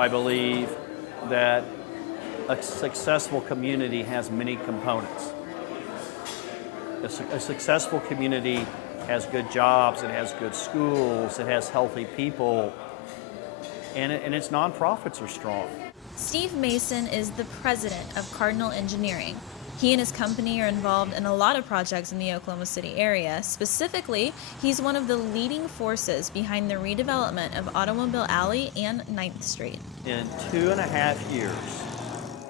I believe that a successful community has many components. A successful community has good jobs, it has good schools, it has healthy people, and its nonprofits are strong. Steve Mason is the president of Cardinal Engineering. He and his company are involved in a lot of projects in the Oklahoma City area. Specifically, he's one of the leading forces behind the redevelopment of Automobile Alley and 9th Street. In 2.5 years,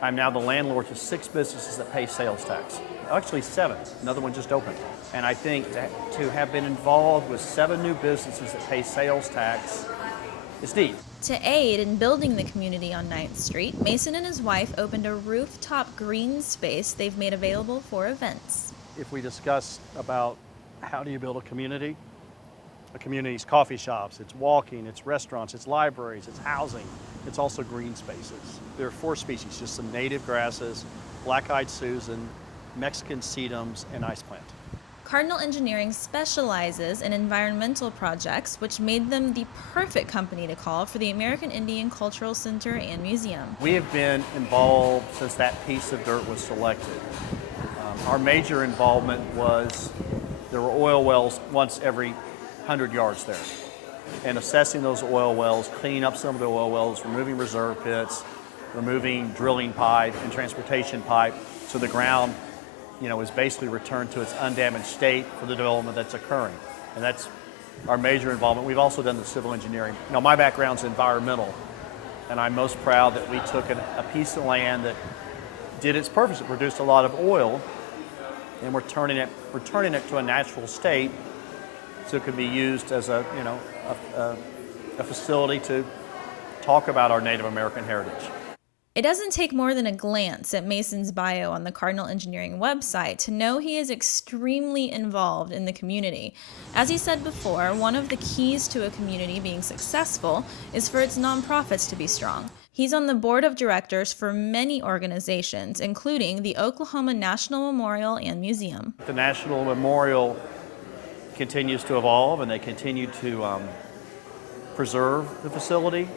I'm now the landlord to 6 businesses that pay sales tax. Actually 7, another one just opened. And I think to have been involved with 7 new businesses that pay sales tax is deep. To aid in building the community on 9th Street, Mason and his wife opened a rooftop green space they've made available for events. If we discuss about how do you build a community's coffee shops, it's walking, it's restaurants, it's libraries, it's housing, it's also green spaces. There are 4 species, just some native grasses, black-eyed Susan, Mexican sedums, and ice plant. Cardinal Engineering specializes in environmental projects, which made them the perfect company to call for the American Indian Cultural Center and Museum. We have been involved since that piece of dirt was selected. Our major involvement was there were oil wells once every 100 yards there. And assessing those oil wells, cleaning up some of the oil wells, removing reserve pits, removing drilling pipe and transportation pipe so the ground is basically returned to its undamaged state for the development that's occurring. And that's our major involvement. We've also done the civil engineering. My background's environmental, and I'm most proud that we took a piece of land that did its purpose. It produced a lot of oil, and we're returning it to a natural state so it could be used as a facility to talk about our Native American heritage. It doesn't take more than a glance at Mason's bio on the Cardinal Engineering website to know he is extremely involved in the community. As he said before, one of the keys to a community being successful is for its nonprofits to be strong. He's on the board of directors for many organizations, including the Oklahoma National Memorial and Museum. The National Memorial continues to evolve, and they continue to preserve the facility.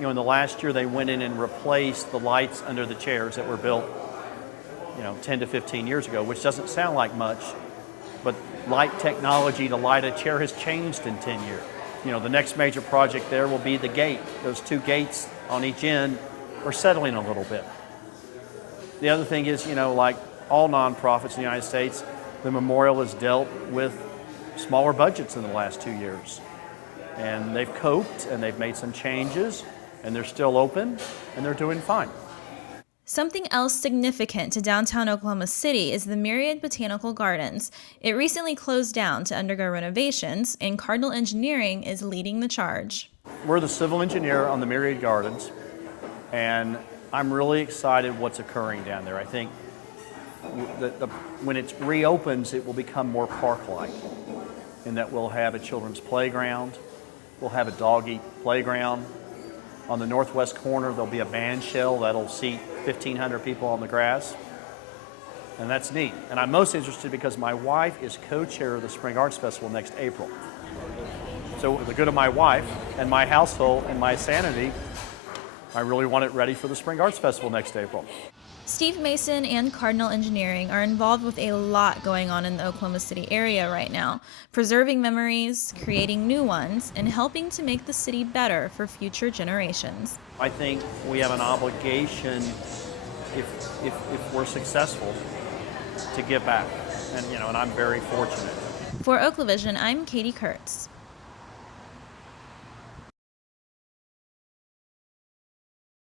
In the last year, they went in and replaced the lights under the chairs that were built, 10 to 15 years ago, which doesn't sound like much, but light technology to light a chair has changed in 10 years. The next major project there will be the gate. Those 2 gates on each end are settling a little bit. The other thing is, like all nonprofits in the United States, the memorial has dealt with smaller budgets in the last 2 years. And they've coped, and they've made some changes, and they're still open, and they're doing fine. Something else significant to downtown Oklahoma City is the Myriad Botanical Gardens. It recently closed down to undergo renovations, and Cardinal Engineering is leading the charge. We're the civil engineer on the Myriad Gardens, and I'm really excited what's occurring down there. I think when it reopens, it will become more park-like, in that we'll have a children's playground, we'll have a dog-eat playground. On the northwest corner, there'll be a band shell that'll seat 1,500 people on the grass. And that's neat. And I'm most interested because my wife is co-chair of the Spring Arts Festival next April. So for the good of my wife and my household and my sanity, I really want it ready for the Spring Arts Festival next April. Steve Mason and Cardinal Engineering are involved with a lot going on in the Oklahoma City area right now, preserving memories, creating new ones, and helping to make the city better for future generations. I think we have an obligation, if we're successful, to give back. And I'm very fortunate. For Oklavision, I'm Katie Kurtz.